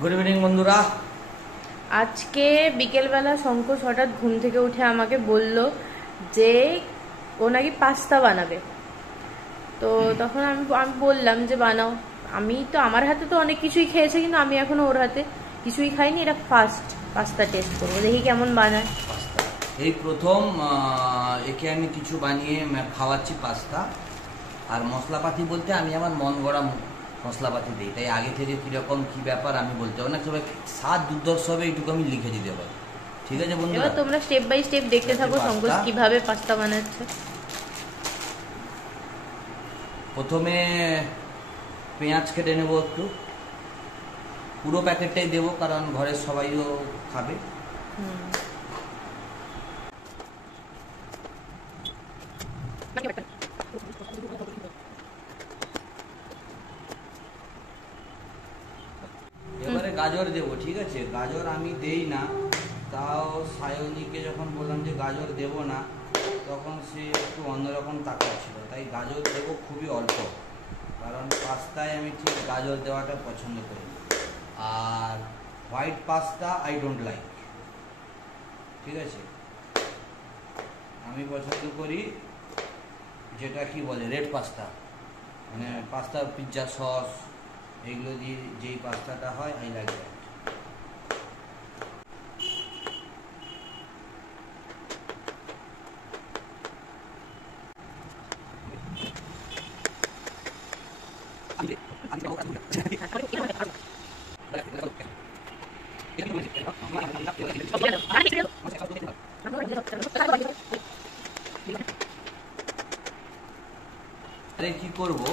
Good evening বন্ধুরা। আজকে বিকেলবেলা শঙ্কর হঠাৎ ঘুম থেকে উঠে আমাকে বলল যে ও নাকি পাস্তা বানাবে। তো তখন আমি আমি বললাম যে বানাও। আমি তো আমার হাতে তো অনেক কিছুই খেয়েছে, কিন্তু আমি এখনো ওর হাতে কিছুই খাইনি। এটা ফার্স্ট পাস্তা টেস্ট করবো, দেখি কেমন বানায়। পাস্তা এই প্রথম একে আমি কিছু বানিয়ে খাওয়াচ্ছি পাস্তা। আর মশলাপাতি বলতে আমি আমার মন গড়া মশলাপাতি দিই, তাই আগে থেকে কীরকম কী ব্যাপার আমি বলতে পারবো না, তবে স্বাদ দুর্ধর্ষ হবে এইটুকু আমি লিখে দিতে পারি। ঠিক আছে বন্ধুরা, এবার তোমরা স্টেপ বাই স্টেপ দেখতে থাকো শঙ্কর কিভাবে পাস্তা বানাচ্ছে। প্রথমে পেঁয়াজ কেটে নেবো, একটু পুরো প্যাকেটটাই দেবো কারণ ঘরের সবাইও খাবে। এবারে গাজর দেবো, ঠিক আছে। গাজর আমি দেই না, তাও সায়নীকে যখন বললাম যে গাজর দেবো না, তখন সে একটু অন্যরকম তাকাচ্ছিল, তাই গাজর দেবো খুবই অল্প, কারণ পাস্তায় আমি ঠিক গাজর দেওয়াটা পছন্দ করি। আর white pasta I don't like, ঠিক আছে। আমি পছন্দ করি যেটা কি বলে রেড পাস্তা, মানে পাস্তা পিৎজা সস এইগুলো দিয়ে যেই পাস্তাটা হয় আই লাইক দ্যাট। আরে কি করবো,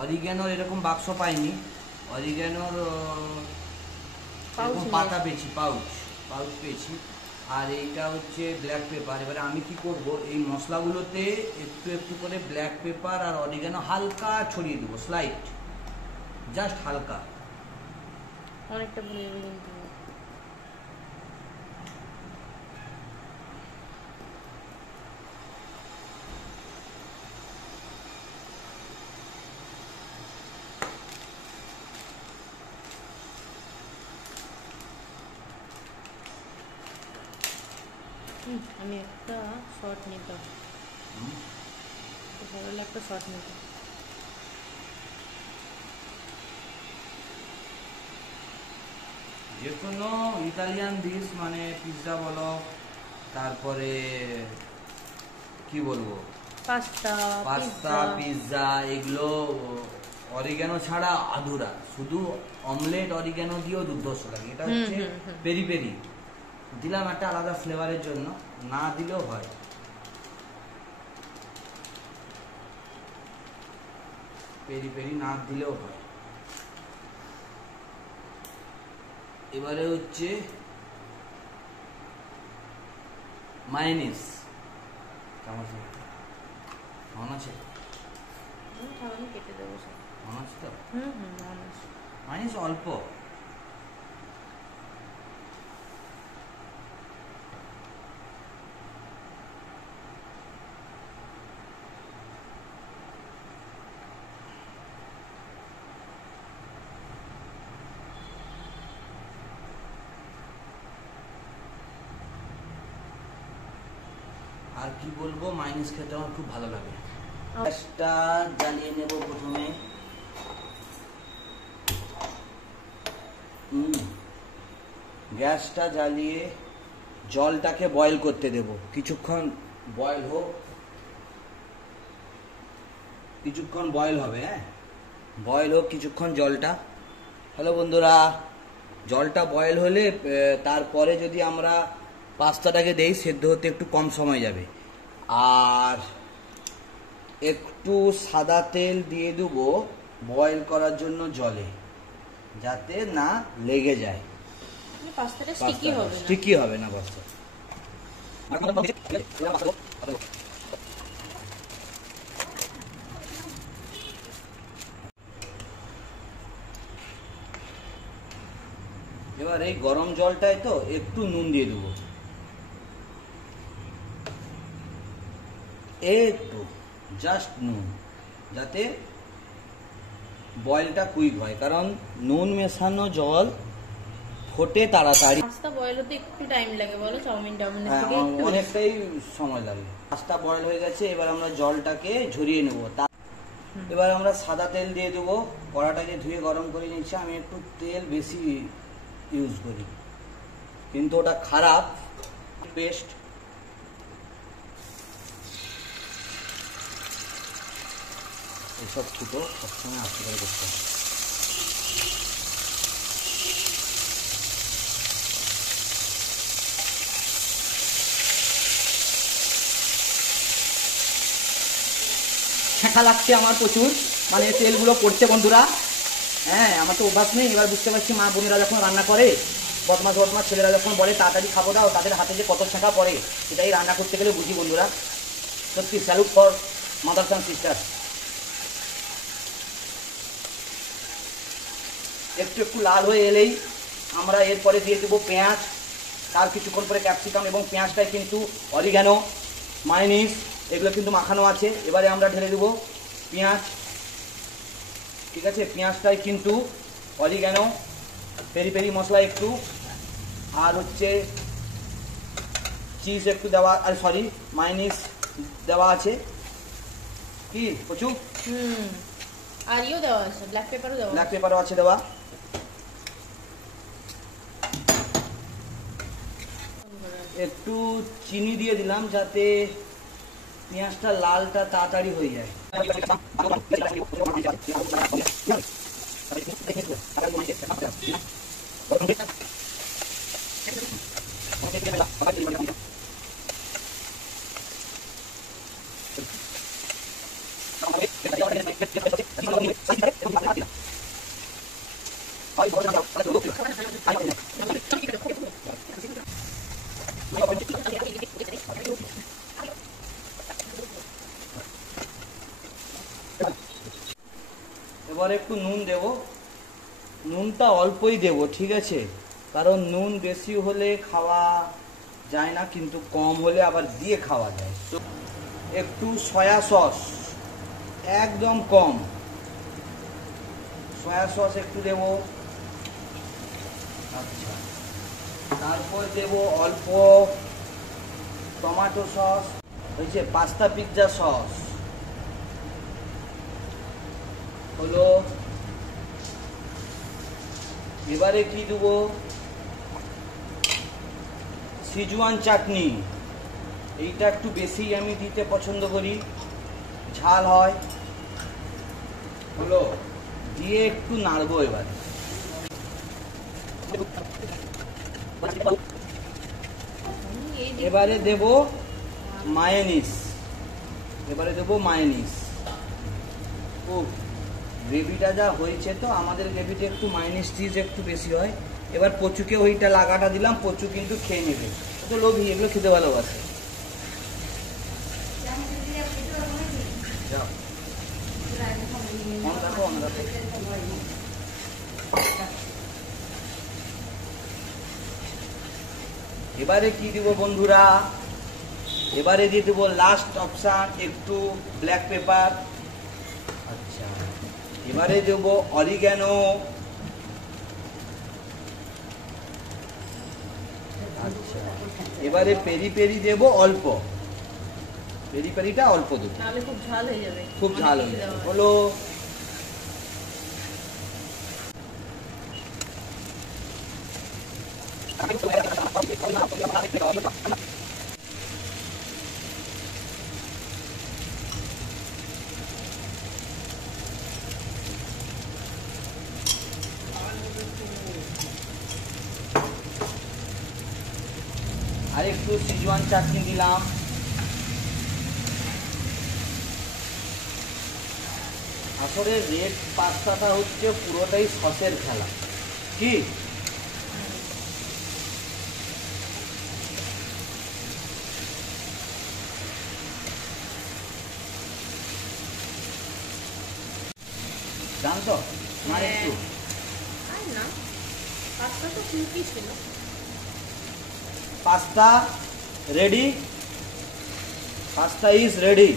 অরিগ্যানোর এরকম বাক্স পাইনি, অরিগ্যানোর এরকম পাতা পেয়েছি, পাউচ পেয়েছি। আর এইটা হচ্ছে ব্ল্যাক পেপার। এবারে আমি কি করব, এই মশলাগুলোতে একটু একটু করে ব্ল্যাক পেপার আর অরিগ্যানো হালকা ছড়িয়ে দেবো, স্লাইট, জাস্ট হালকা। অনেকটা ভুলে যাবে কিন্তু। আমি একটা শর্ট নিতাম, ভালো একটা শর্ট নিতাম। যে কোনো ইতালিয়ান ডিশ মানে পিৎজা বলো, তারপরে কি বলবো, পাস্তা পিৎজা, এগুলো অরিগ্যানো ছাড়া আধুরা। শুধু অমলেট অরিগ্যানো দিয়েও দুর্ধর্ষ লাগে। এটা হচ্ছে পেরি পেরি, দিলাম একটা আলাদা ফ্লেভারের জন্য, না দিলেও হয়। পেরি পেরি না দিলেও হয়। এবারে হচ্ছে মায়োনিজ, কেমন আছে? কেটে দেবো সব। মনে আছে তো? মায়োনিজ অল্প। আর কি বলবো, মায়োনিজ খেতে আমার খুব ভালো লাগে। গ্যাসটা জ্বালিয়ে নেব প্রথমে। গ্যাসটা জ্বালিয়ে জলটাকে বয়েল করতে দেব, কিছুক্ষণ বয়েল হোক, কিছুক্ষণ বয়েল হবে। হ্যাঁ, বয়েল হোক কিছুক্ষণ জলটা। হ্যালো বন্ধুরা, জলটা বয়েল হলে তারপরে যদি আমরা পাস্তাটাকে দেই, সেদ্ধ হতে একটু কম সময় যাবে। আর একটু সাদা তেল দিয়ে দেবো বয়েল করার জন্য জলে, যাতে না লেগে যায়, পাস্তাটা স্টিকি হবে না পাস্তা। এবার এই গরম জলটায় তো একটু নুন দিয়ে দেবো, একটু জাস্ট নুন, যাতে বয়েলটা কুইক হয়। কারণ নুন মেশানো জল ফোটে তাড়াতাড়ি। পাস্তা বয়েল হতে একটু টাইম লাগে বলো, চাউমিন টাউমিনের হ্যাঁ, থেকে একটু বেশি। অনেকটাই সময় লাগে। পাস্তা বয়েল হয়ে গেছে, এবার আমরা জলটাকে ঝরিয়ে নেবো। এবার আমরা সাদা তেল দিয়ে দেবো। কড়াটাকে ধুয়ে গরম করে নিচ্ছি। আমি একটু তেল বেশি ইউজ করি, কিন্তু ওটা খারাপ। পেস্ট, এসব ফুটো সবসময় আস্তে করে করতে হবে। শেখা লাগছে আমার প্রচুর, মানে তেলগুলো পড়ছে বন্ধুরা। হ্যাঁ, আমার তো অভ্যাস নেই। এবার বুঝতে পারছি মা বোনেরা যখন রান্না করে, বদমাস বদমাস ছেলেরা যখন বলে তাড়াতাড়ি খাবো দাও, তাদের হাতে যে কত শেখা পড়ে, এটাই রান্না করতে গেলে বুঝি বন্ধুরা। সত্যি salute for mother's and sister. একটু একটু লাল হয়ে এলেই আমরা এরপরে দিয়ে দেবো পেঁয়াজ, তার কিছুক্ষণ পরে ক্যাপসিকাম, এবং পেঁয়াজটায় কিন্তু অরিগ্যানো, মায়োনিজ এগুলো কিন্তু মাখানো আছে। এবারে আমরা ঢেলে দেবো পেঁয়াজ, ঠিক আছে। পেঁয়াজটায় কিন্তু অরিগ্যানো, পেরি পেরি মশলা একটু, আর হচ্ছে চিজ একটু দেওয়া, আর সরি মায়োনিজ দেওয়া আছে। কি প্রচুর, আর ইও দেওয়া আছে, ব্ল্যাক পেপারও দেওয়া, ব্ল্যাক পেপারও আছে দেওয়া। একটু চিনি দিয়ে দিলাম যাতে পেঁয়াজটা লালটা তাড়াতাড়ি হয়ে যায়। এবার একটু নুন দেব। নুনটা অল্পই দেব, ঠিক আছে, কারণ নুন বেশি হলে খাওয়া যায় না, কিন্তু কম হলে আবার দিয়ে খাওয়া যায়। একটু সয়া সস, একদম কম সয়া সস একটু দেব। আচ্ছা, তারপর দেব অল্প টমেটো সস, হয়েছে পাস্তা পিৎজা সস হলো। এবারে কি দেবো, সিজুয়ান চাটনি। এইটা একটু বেশি আমি দিতে পছন্দ করি, ঝাল হয়। হলো, দিয়ে একটু নাড়বো। এবারে দেব মায়োনিজ, ও গ্রেভিটা যা হয়েছে, তো আমাদের গ্রেভিতে একটু মায়োনিজ চিজ একটু বেশি হয়। এবার কচুকে ওইটা লাগাটা দিলাম, কচু কিন্তু খেয়ে নেবে, তো লোভী, এগুলো খেতে ভালোবাসে। যাও, অন রাখো। এবারে কি দিব বন্ধুরা, এবারে দিয়ে দেবো লাস্ট অপশন, একটু ব্ল্যাক পেপার। আচ্ছা, এবারে দেবো অরিগ্যানো। আচ্ছা, এবারে পেরি পেরি দেবো অল্প, পেরি পেরিটা অল্প দেবো, তাহলে খুব ঝাল হয়ে যাবে, খুব ঝাল হয়ে যাবে। হলো, আর একটু সিজুয়ান চাটনি দিলাম। আসলে রেড পাস্তাটা হচ্ছে পুরোটাই সসের খেলা, কি জানতো মানে একটু না, পাস্তা তো সিম্পলি ছিল। Pasta ready, pasta is ready.